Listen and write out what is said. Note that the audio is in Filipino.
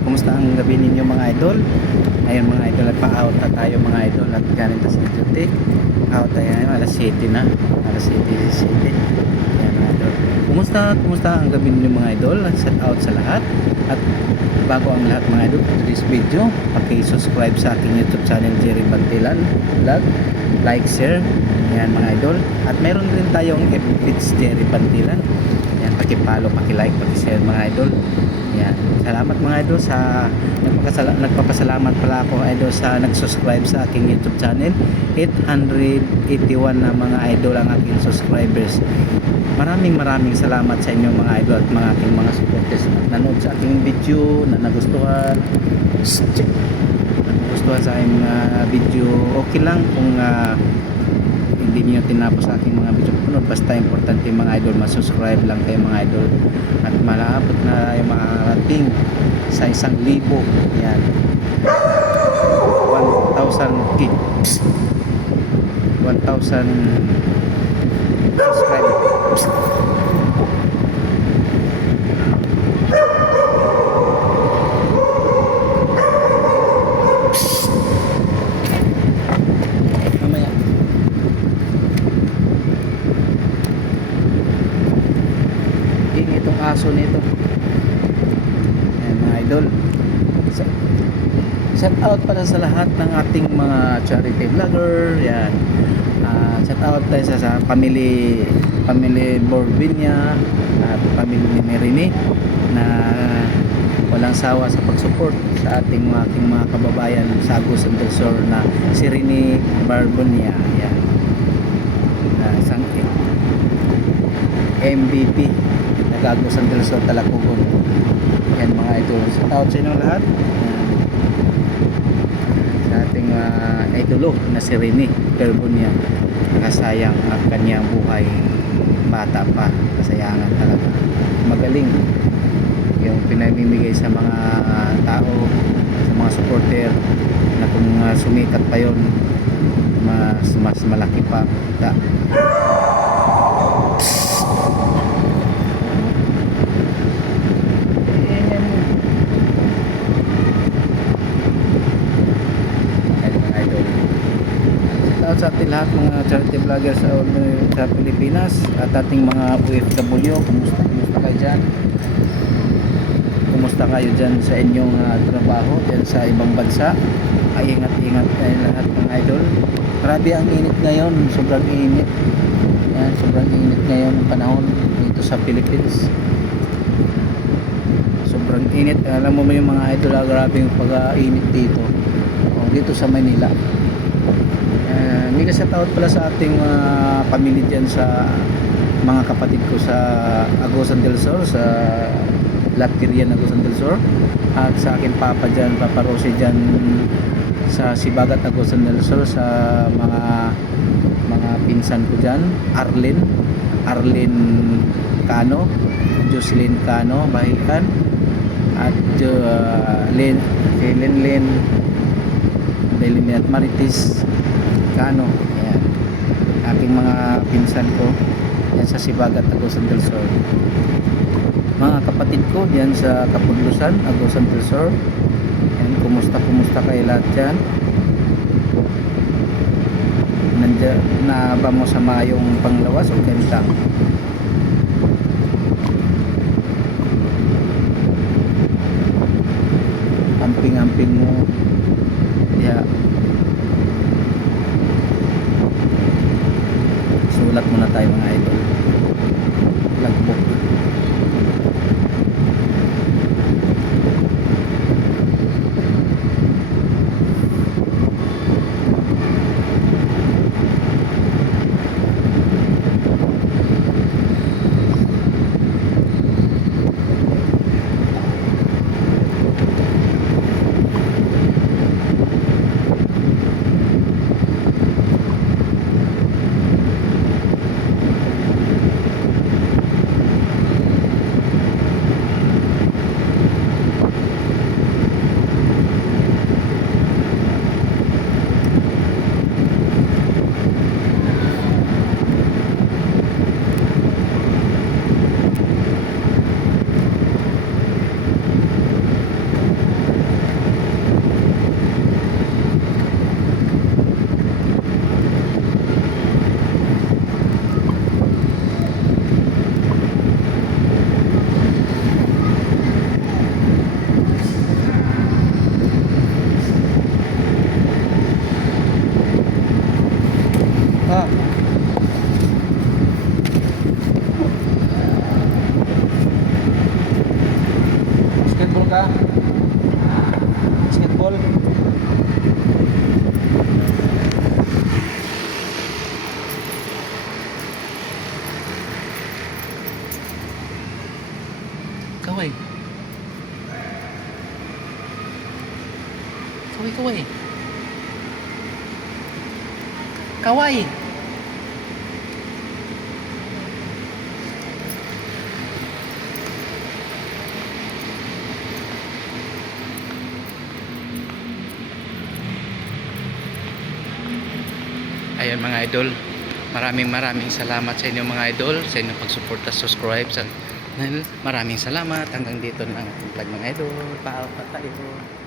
kumusta ang gabi ninyo mga idol? Ayun mga idol, nagpa-out na tayo mga idol at galing ta sa duty. Out tayo ngayon, alas 7 na. Alas 7. Ayan mga idol. Kumusta ang gabi ninyo mga idol? Shout out sa lahat. At bago ang lahat mga idol, today's video, paki-subscribe sa aking YouTube channel Jerry Bantilan Vlog. Like, share. Ayan mga idol. At meron din tayong FB Jerry Bantilan. Ayan, paki-follow, paki-like, paki-share mga idol. Ayan. Salamat mga idol sa nagpapasalamat pala ako idol sa nag-subscribe sa aking YouTube channel. 881 na mga idol ang aking subscribers. Maraming salamat sa inyo mga idol at mga aking mga supporters na nanood sa aking video na nagustuhan sa aking video. Okay lang kung hindi niyo tinapos sa aking mga video punod, basta importante mga idol masubscribe lang kayo mga idol at malabot na yung makarating sa 1,000. Yan, 1,000 kids, 1,000 subscribers. Mamaya itong aso nito. Ayan mga idol, shout out para sa lahat ng ating mga charity vlogger. Yan, shout out tayo sa family Borbinia at family ni Rene na walang sawa sa pag-support sa ating mga kababayan sa Agusan del Sur na si Rene Barbonia. Yan, isang MVP Agusan del Sur Talakugon. Yan mga idol, shout out sa inyong lahat. Sa ating idolo na si Rene Barbonia, nakasayang ang kanyang buhay, bata pa, kasayangan talaga, magaling yung pinamimigay sa mga tao, sa mga supporter na kung sumikat pa yon mas malaki pa ta. Sa ating lahat mga charity vloggers sa Pilipinas at ating mga OFW, kumusta kayo dyan? Kumusta kayo dyan sa inyong trabaho dyan sa ibang bansa? Ay ingat kayo lahat mga idol. Grabe ang init ngayon, sobrang init. Yan, sobrang init ngayon ang panahon dito sa Philippines. Sobrang init. Alam mo yung mga idol, grabe yung pag-init dito sa Manila. Mega shout out pala sa ating pamilya dyan, sa mga kapatid ko sa Agusan del Sur, sa Laterian Agusan del Sur, at sa akin papa dyan, Papa Rosy dyan sa Sibagat Agusan del Sur, sa mga pinsan ko dyan, Arlene Cano, Jocelyn Cano Bahikan, at Len at Marites Cano. Ayan, aking mga pinsan ko yan sa Sibagat Agusan del Sur, mga kapatid ko diyan sa Kapudlusan Agusan del Sur. Ayan, kumusta kayo lahat dyan? Nandiyan na ba mo sa mayong panglawas o ganita? Amping mo. Yeah. Sulat muna tayo mga idol. Logbook. Kaway. Ayan mga idol, maraming salamat sa inyo mga idol, sa inyong pagsuporta, subscribe sa maraming salamat. Hanggang dito na ang vlog mga idol, pa-out na tayo.